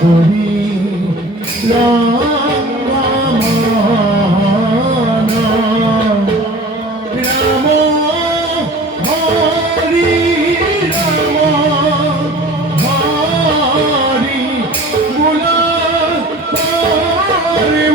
হরি রাম রাম রাম হরি রাম হরি বুলা হরি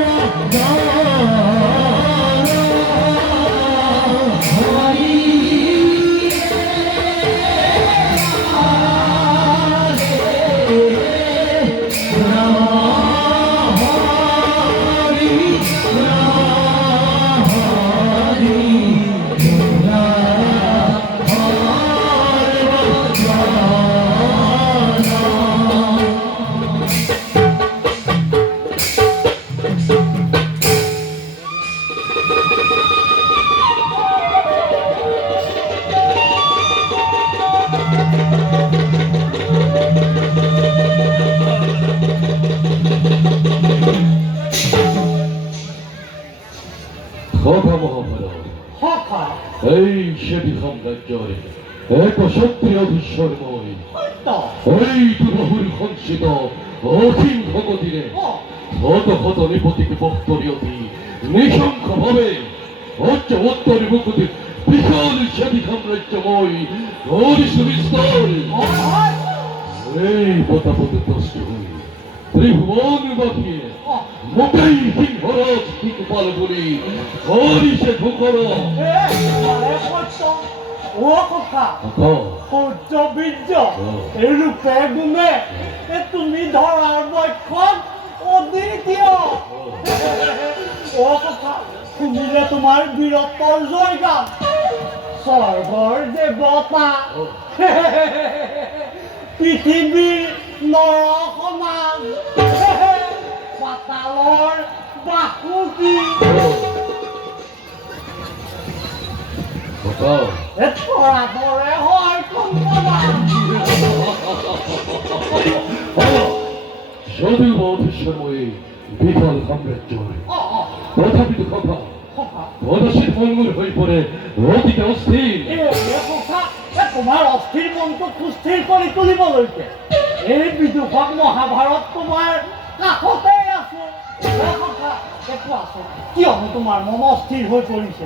এই সেটি সাম্রাজ্যের এক শক্তি অবিশ্বরময় এই দুরহুর খঞ্চিত অসীম ভগতিরে শত শত নিপতিক ভক্তরিয়তি নিঃসংখ্য ভাবে হচ্ছে উত্তর মুকুতির বিশাল সেটি সাম্রাজ্যময় হরিষ বিস্তর এই প্রতাপতে দষ্ট হই ত্রিভুবন বাঁধিয়ে মোটেই সিংহরাজ দিকপাল বলি হরিষে ঢুকর ও কথা সূর্য বীর্য এরূপে গুণে তুমি ধরার বৈক্ষণ অদ্বিতীয় ও কথা শুনিলে তোমাৰ বীৰত্বৰ জয়গান স্বৰ্গৰ দেৱতা পৃথিৱীৰ নৰসমান পাতালৰ বাসুকী ধৰাধৰে হয় কল্পনা যদিও অবিশ্বরময়ী বিশাল সাম্রাজ্য তথাপিত কথা মনসির মঙ্গল হয়ে পড়ে অতিকে অস্থির তোমাৰ অস্থিৰ মনটো সুস্থিৰ কৰি তুলিবলৈকে এই বিদুষক মহাভাৰত তোমাৰ কাষতে আছো কিয়নো তোমাৰ মন অস্থিৰ হৈ পৰিছে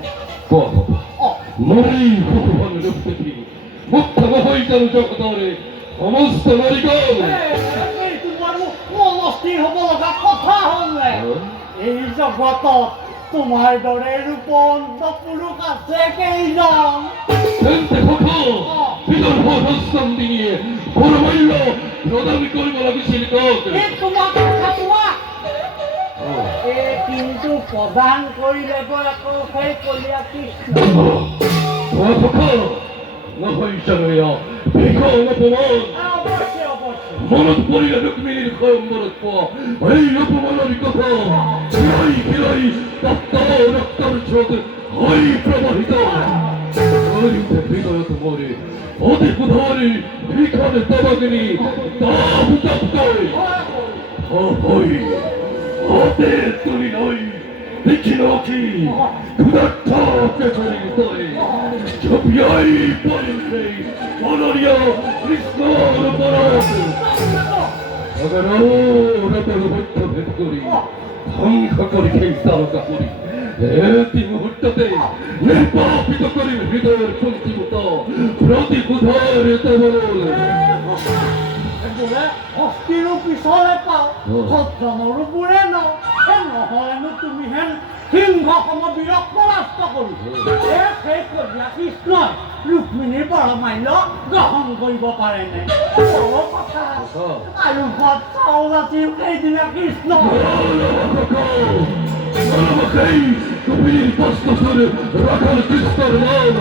মরি ভগবান রূপতি মুক্ত মহৈতার জগতরে সমস্ত নারীগণ তোমাৰ মন অস্থিৰ হ'ব লগা কথা হ'লে এই জগতত তোমাৰ দৰে ৰূপৱন্ত পুৰুষ আছে কেইজন বিদর্ভ হস্তম দিয়ে পরমৈল প্রদান করিব লাগিছিল তোমাক কিন্তু প্ৰদান কৰিলে গৈ আকৌ সেই কলীয়া কৃষ্ণ নহয় জানয়া ভিখন অপমান মনত পড়িলে রুক্মিণীর মনত পোৱা এই অপমানের কথা খিলাই খিলাই তপ্ত রক্তর স্রোত হয় প্রবাহিত হৃদয় তোমারে অতি কুধারে ভিখানে তবাগিনী তাপ তপ্ত হয় হাতে তুলি নই দেখিল কি ক্ষুধার্থ পেছনে তরে ঝপিয়াই পড়ে অনরিয় কৃষ্ণর পরশ অগরোরতর বদ্ধ ভেদ করি ধ্বংস করি সেই তারকা করি এটি মুহূর্ততে নির্বাপিত করি হৃদয়ের কুন্তিভূত প্রতি কুধার তবল অস্থিৰো পিছলে পাওঁ সজ্জনৰো বোৰে নহয়নো তুমি হেন সিংহ সম বীৰক পৰাস্ত কৰি সেই কলীয়া কৃষ্ণই ৰুক্মিণীৰ পৰমাল্য গ্ৰহণ কৰিব পাৰেনে কথা আৰু ঘৰত চাউল আছিল সেইদিনা কৃষ্ণ রাখাল কৃষ্ণর নাম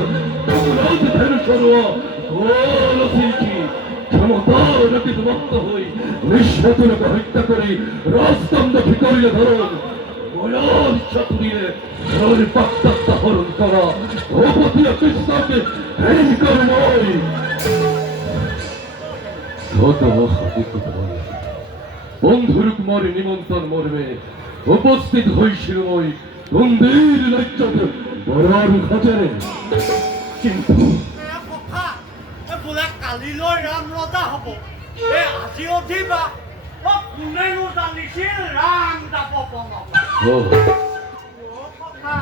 ক্ষমতারকিত মত্ত হই নিঃস্বতুরকে হত্যা করি রাজদণ্ড ভিতরিয়ে ধরুন ময়ার ইচ্ছা তুলিয়ে ধরে পাশ্চাত্য হরণ করা ভূপতীয় কৃষ্ণকে হেন করময় বন্ধুর কুমারী নিমন্ত্রণ মর্মে উপস্থিত হয়েছিল ওই গম্ভীর লজ্জাত বড় খাচারে কিন্তু বোলে কালিলৈ ৰাম ৰজা হ'ব এই আজি অধিবা কোনেনো জানিছিল ৰাম যাব বনত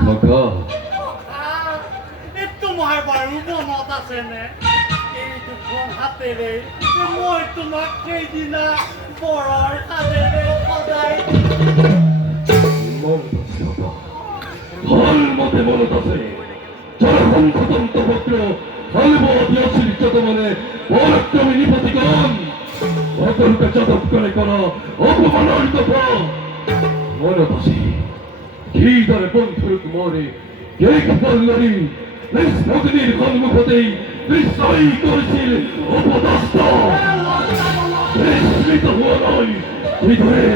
কাকা তোমাৰ বাৰু মনত আছেনে এই দুখন হাতেৰে মই তোমাক সেইদিনা বৰৰ হাতেৰে সদায় মনত আছে কাকা ভাল মতে মনত আছে যখন স্বতন্ত্র পত্র হালব দিয়াছিল যতমানে পরাক্রমী নিপতিগণ সকলকে চাদক করে করা অপমানের কথা মনত আছে কি দরে বন্ধুর কুমারে কে পাল্লারি নিষ্পগ্নির সম্মুখতেই নিশ্চয়ই করেছিল অপদস্থ বিস্মৃত হওয়া নয় হৃদয়ে